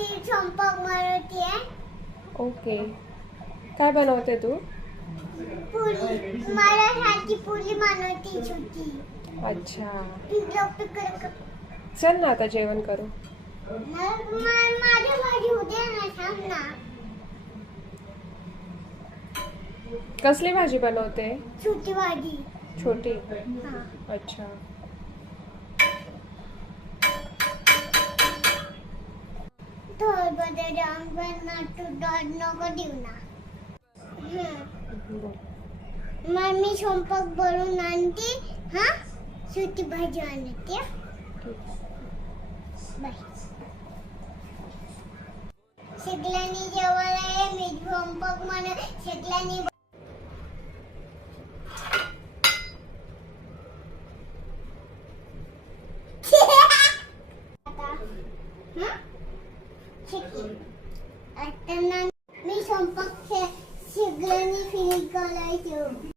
ती स्वयंपाक बनवते. ओके. काय बनवते तू? पुरी माझ्यासाठी पुरी बनवते छोटी. अच्छा. पिकलं चल ना आता जेवण करू. माझ्या भाजी उद्या ना सांग ना. कसली भाजी बनवते? छोटी भाजी. छोटी. हा. अच्छा. थोडं बदल ना तू डर नको देऊ ना. मग मी स्वयंपाक बनवून आणते. हा छोटी भाजी आणते. बाय. सगळ्यांनी जेवायला ये. मी स्वयंपाक म्हणून सगळ्यांनी आता मी स्वयंपाक सगळ्यांनी फिनिश करायचं.